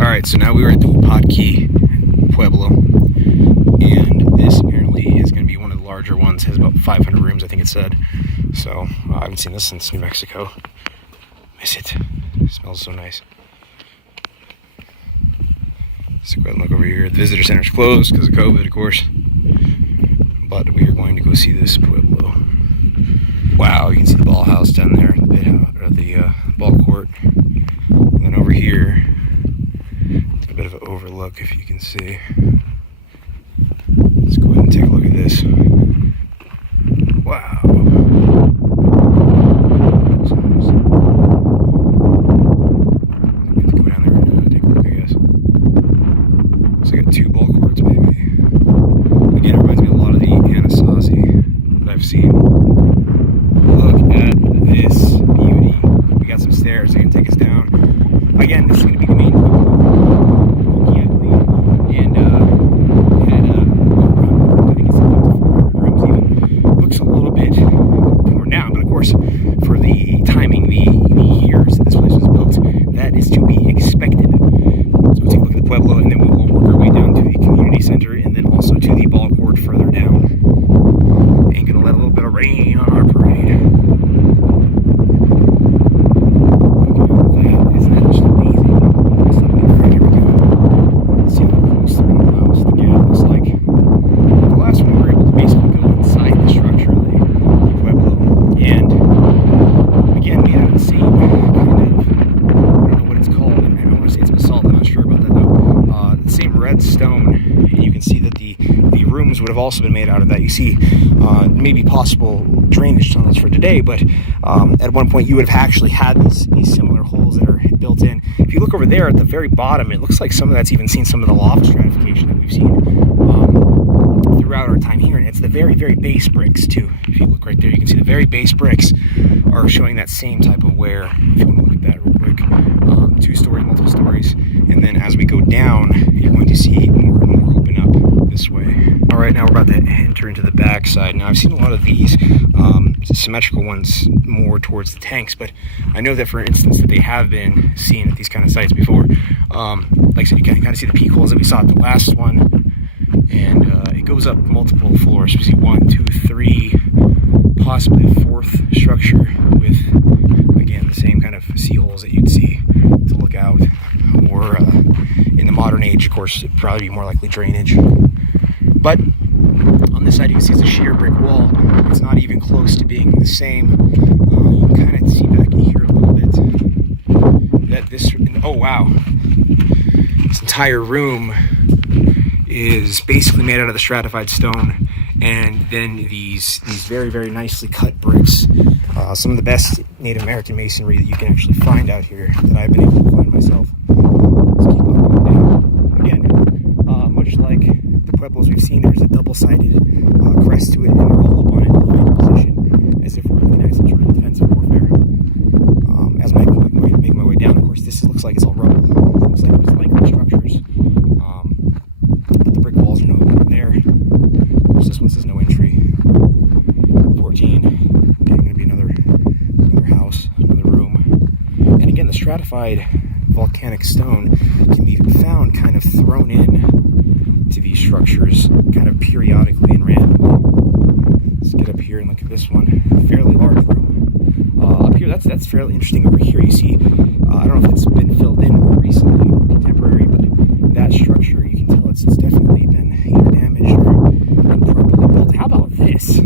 Alright, so now we were at the Wupatki, Pueblo, and this apparently is going to be one of the larger ones. It has about 500 rooms, I think it said. So, I haven't seen this since New Mexico. Miss it. It smells so nice. Let's go ahead and look over here. The visitor center's closed because of COVID, of course. But we are going to go see this Pueblo. Wow, you can see the ball house down there, the pit house, or the ball court. And then over here, a bit of an overlook, if you can see. Let's go ahead and take a look at this. Wow. We have to go down there and take a look, I guess. Looks like I got 2 ball courts, maybe. Again, it reminds me a lot of the Anasazi that I've seen. Look at this beauty. We got some stairs that can take us down. Again, this is going to be the main Pokey, I believe. And had I think it's up to 400 rooms even. Looks a little bit torn down, but of course, for the timing, the years that this place was built, that is to be expected. So we'll take a look at the Pueblo, and then we'll work our way down to the community center, and then also to the ball court further down. Ain't gonna let a little bit of rain on our parade. Stone, and you can see that the rooms would have also been made out of that. You see maybe possible drainage tunnels for today, but at one point you would have actually had these similar holes that are built in. If you look over there at the very bottom, it looks like some of that's even seen some of the lava stratification that we've seen throughout our time here, and it's the very, very base bricks too. If you look right there, you can see the very base bricks are showing that same type of wear. If you want to look at that real quick, 2 stories, multiple stories, and then as we go down, you're going to see more and more open up this way. All right, now we're about to enter into the back side. Now I've seen a lot of these symmetrical ones more towards the tanks, but I know that, for instance, that they have been seen at these kind of sites before. Like I said, you can kind of see the peak holes that we saw at the last one, and it goes up multiple floors. We see 1, 2, 3, possibly a 4th structure with, again, the same kind of sea holes that you'd see to look out. Or in the modern age, of course, it'd probably be more likely drainage. But on this side, you can see it's a sheer brick wall. It's not even close to being the same. You can kind of see back in here a little bit that this, oh wow, this entire room is basically made out of the stratified stone, and then these very, very nicely cut bricks. Some of the best Native American masonry that you can actually find out here that I've been able to find myself. Let's keep on going down. Again, much like the Pueblos we've seen, there's a double-sided crest to it, and they're all up on an elevated position, as if we're looking at some sort of defensive warfare. As I make my way down, of course, this looks like it's all rubble. It looks like it was likely structures. But the brick walls are no longer there. Of course, this one says no entry. 14. Going to be another house, another room. And again, the stratified volcanic stone can be found kind of thrown in to these structures kind of periodically and randomly. Let's get up here and look at this one. Fairly large room. Up here, that's fairly interesting. Over here, you see, I don't know if it's been filled in more recently or contemporary, but that structure, you can tell it's definitely been either damaged or improperly built. How about this?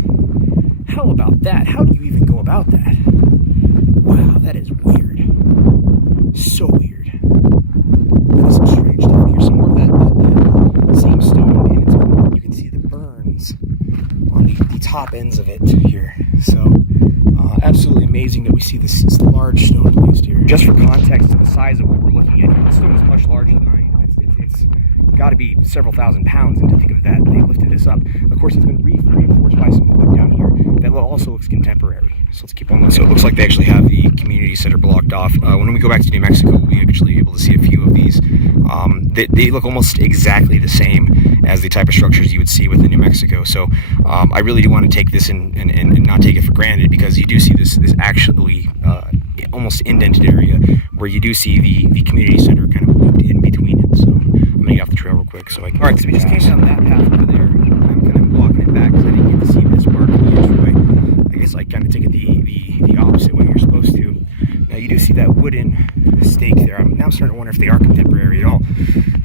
How about that? How do you even go about that? Wow, that is weird. So weird. That is some strange stuff. Here's some more of that same stone, and you can see the burns on the top ends of it here. So, absolutely amazing that we see this large stone placed here. Just for context to the size of what we're looking at here, the stone is much larger than I am. It's got to be several thousand pounds, and to think of that, they lifted this up. Of course, it's been reinforced by some wood down here that also looks contemporary. So let's keep on looking. So it looks like they actually have the community center blocked off. When we go back to New Mexico, we'll be actually able to see a few of these. They look almost exactly the same as the type of structures you would see within New Mexico. So I really do want to take this and not take it for granted, because you do see this actually almost indented area where you do see the community center kind of looped in between it. So I'm gonna get off the trail real quick so I can. All right, so we just came down that path over there. I'm kind of walking it back because I didn't get to see this part of the entryway. I guess I kind of took it the opposite way you're supposed to. Now you do see that wooden stake there. I'm now starting to wonder if they are contemporary at all.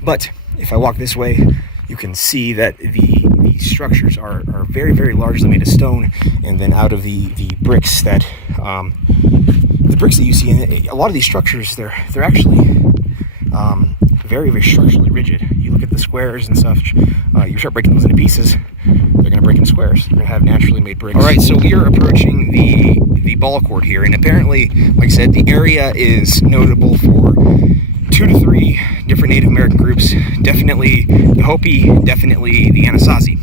But if I walk this way, you can see that the structures are very, very largely made of stone, and then out of the bricks that you see in a lot of these structures, they're actually very, very structurally rigid. You look at the squares and such, you start breaking those into pieces, they're going to break in squares. They're going to have naturally made bricks. All right, so we are approaching the ball court here, and apparently, like I said, the area is notable for 2 to 3 different Native American groups. Definitely the Hopi, definitely the Anasazi.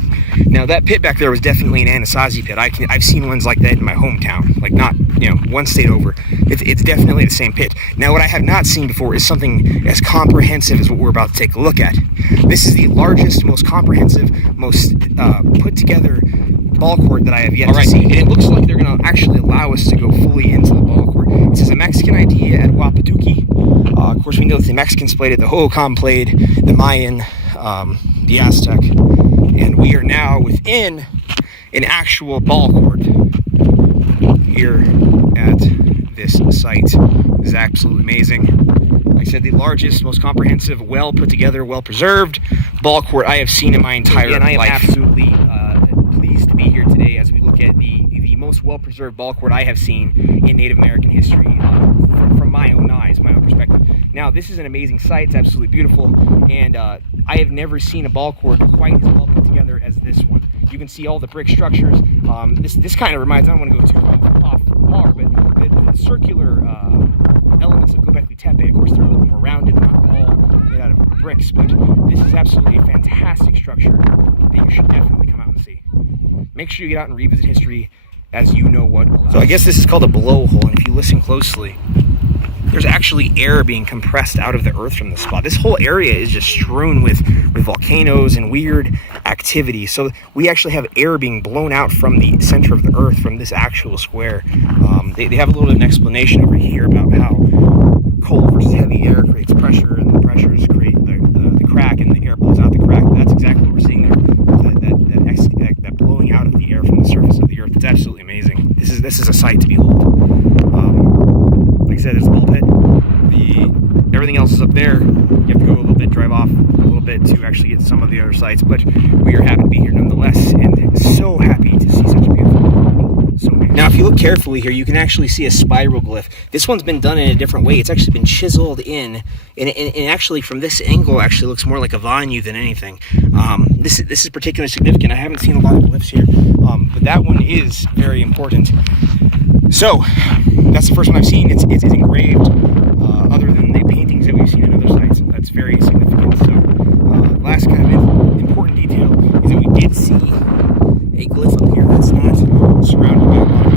Now that pit back there was definitely an Anasazi pit. I've seen ones like that in my hometown, like not, one state over. It's definitely the same pit. Now what I have not seen before is something as comprehensive as what we're about to take a look at. This is the largest, most comprehensive, most put together ball court that I have yet to see. And it looks like they're going to actually allow us to go fully into the ball court. This is a Mexican idea at Wupatki. Of course, we know that the Mexicans played it, the Hohokam played, the Mayan, the Aztec, and we are now within an actual ball court here at this site. This is absolutely amazing. Like I said, the largest, most comprehensive, well put together, well preserved ball court I have seen in my entire life. And I am absolutely pleased to be here today as we look at the most well-preserved ball court I have seen in Native American history from my own eyes, my own perspective. Now, this is an amazing site. It's absolutely beautiful, and I have never seen a ball court quite as well put together as this one. You can see all the brick structures. This kind of reminds, I don't want to go too off par, but the circular elements of Göbekli Tepe, of course, they're a little more rounded, they're not all made out of bricks, but this is absolutely a fantastic structure that you should definitely come out and see. Make sure you get out and revisit history as you know what allows. So I guess this is called a blowhole, and if you listen closely, there's actually air being compressed out of the earth from this spot. This whole area is just strewn with volcanoes and weird activity. So we actually have air being blown out from the center of the earth from this actual square. They have a little bit of an explanation over here about how cold versus heavy air creates pressure, and the pressures create the crack, and the air blows out the crack. That's exactly what we're seeing there. That blowing out of the air from the surface of the earth. It's absolutely amazing. This is a sight to behold. Like I said, there's a ball pit. Everything else is up there. You have to go a little bit, drive off a little bit to actually get to some of the other sites. But we are happy to be here nonetheless, and so happy to see such a beautiful world. So now, if you look carefully here, you can actually see a spiral glyph. This one's been done in a different way. It's actually been chiseled in, and actually from this angle, actually looks more like a Vanyu than anything. This is particularly significant. I haven't seen a lot of glyphs here, but that one is very important. So that's the first one I've seen. It's engraved. Other than the paintings that we've seen at other sites, that's very significant. So last kind of important detail is that we did see a glyph up here that's not surrounded by a lot of